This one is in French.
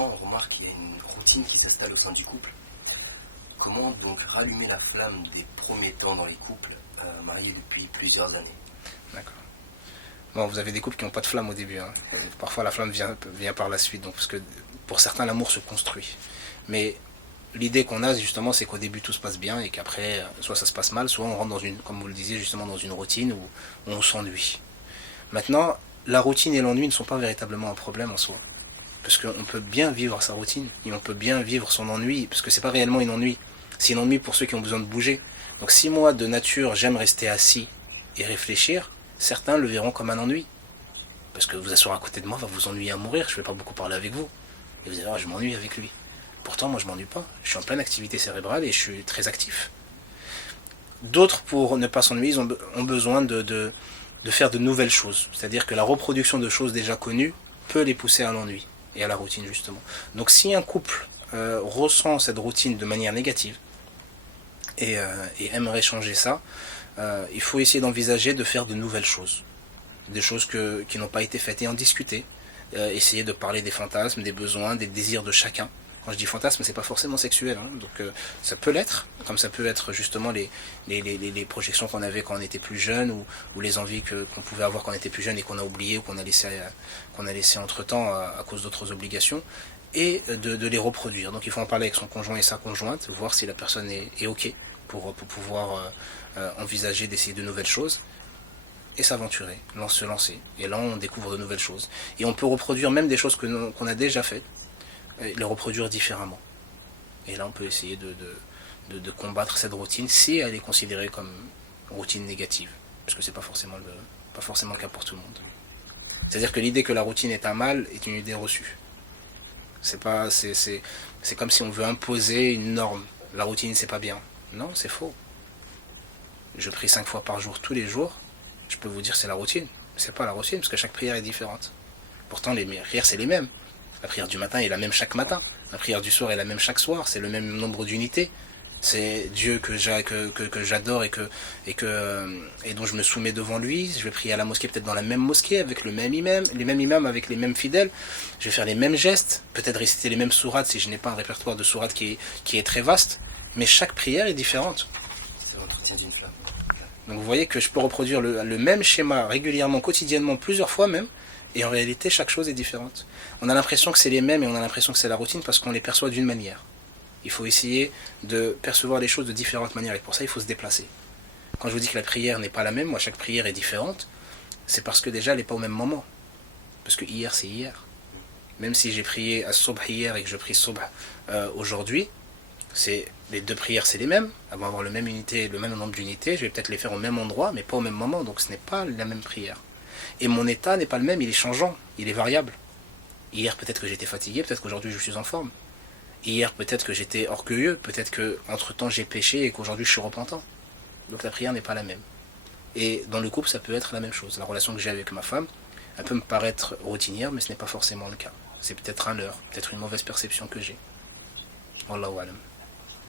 temps, on remarque qu'il y a une routine qui s'installe au sein du couple. Comment donc rallumer la flamme des premiers temps dans les couples mariés depuis plusieurs années? D'accord. Bon, vous avez des couples qui n'ont pas de flamme au début, hein. Parfois la flamme vient par la suite, donc, parce que pour certains l'amour se construit. Mais l'idée qu'on a justement, c'est qu'au début tout se passe bien et qu'après soit ça se passe mal, soit on rentre dans une, comme vous le disiez justement, dans une routine où on s'ennuie. Maintenant, la routine et l'ennui ne sont pas véritablement un problème en soi. Parce qu'on peut bien vivre sa routine et on peut bien vivre son ennui, parce que c'est pas réellement une ennui, c'est une ennui pour ceux qui ont besoin de bouger. Donc si moi de nature j'aime rester assis et réfléchir, certains le verront comme un ennui. Parce que vous asseoir à côté de moi va vous ennuyer à mourir, je ne vais pas beaucoup parler avec vous. Et vous allez voir, je m'ennuie avec lui. Pourtant moi je m'ennuie pas, je suis en pleine activité cérébrale et je suis très actif. D'autres, pour ne pas s'ennuyer, ont besoin de faire de nouvelles choses. C'est-à-dire que la reproduction de choses déjà connues peut les pousser à l'ennui et à la routine justement. Donc si un couple ressent cette routine de manière négative et aimerait changer ça, il faut essayer d'envisager de faire de nouvelles choses. Des choses qui n'ont pas été faites et en discuter. Essayer de parler des fantasmes, des besoins, des désirs de chacun. Quand je dis fantasme, c'est pas forcément sexuel, hein. Donc ça peut l'être, comme ça peut être justement les projections qu'on avait quand on était plus jeune, ou les envies qu'on pouvait avoir quand on était plus jeune et qu'on a oublié ou qu'on a laissé entre temps à cause d'autres obligations, et de les reproduire. Donc il faut en parler avec son conjoint et sa conjointe, voir si la personne est OK pour pouvoir envisager d'essayer de nouvelles choses et s'aventurer, se lancer. Et là on découvre de nouvelles choses. Et on peut reproduire même des choses qu'on a déjà faites, les reproduire différemment. Et là on peut essayer de combattre cette routine si elle est considérée comme routine négative. Parce que c'est pas forcément le cas pour tout le monde. C'est-à-dire que l'idée que la routine est un mal est une idée reçue. C'est comme si on veut imposer une norme. La routine c'est pas bien. Non, c'est faux. Je prie 5 fois par jour tous les jours. Je peux vous dire c'est la routine. C'est pas la routine parce que chaque prière est différente. Pourtant les prières c'est les mêmes. La prière du matin est la même chaque matin. La prière du soir est la même chaque soir. C'est le même nombre d'unités. C'est Dieu que j'adore et dont je me soumets devant lui. Je vais prier à la mosquée, peut-être dans la même mosquée, avec le même imam, les mêmes imams, avec les mêmes fidèles. Je vais faire les mêmes gestes, peut-être réciter les mêmes sourates si je n'ai pas un répertoire de sourates qui est très vaste. Mais chaque prière est différente. C'est l'entretien d'une flamme. Donc vous voyez que je peux reproduire le même schéma régulièrement, quotidiennement, plusieurs fois même, et en réalité chaque chose est différente. On a l'impression que c'est les mêmes et on a l'impression que c'est la routine parce qu'on les perçoit d'une manière. Il faut essayer de percevoir les choses de différentes manières et pour ça il faut se déplacer. Quand je vous dis que la prière n'est pas la même, moi chaque prière est différente, c'est parce que déjà elle n'est pas au même moment. Parce que hier c'est hier. Même si j'ai prié à Subh hier et que je prie Subh aujourd'hui, les deux prières c'est les mêmes, elles vont avoir le même nombre d'unités, je vais peut-être les faire au même endroit mais pas au même moment, donc ce n'est pas la même prière. Et mon état n'est pas le même, il est changeant, il est variable. Hier peut-être que j'étais fatigué, peut-être qu'aujourd'hui je suis en forme. Hier peut-être que j'étais orgueilleux, peut-être qu'entre temps j'ai péché et qu'aujourd'hui je suis repentant. Donc la prière n'est pas la même. Et dans le couple ça peut être la même chose. La relation que j'ai avec ma femme, elle peut me paraître routinière mais ce n'est pas forcément le cas. C'est peut-être un leurre, peut-être une mauvaise perception que j'ai. Wallahu alam.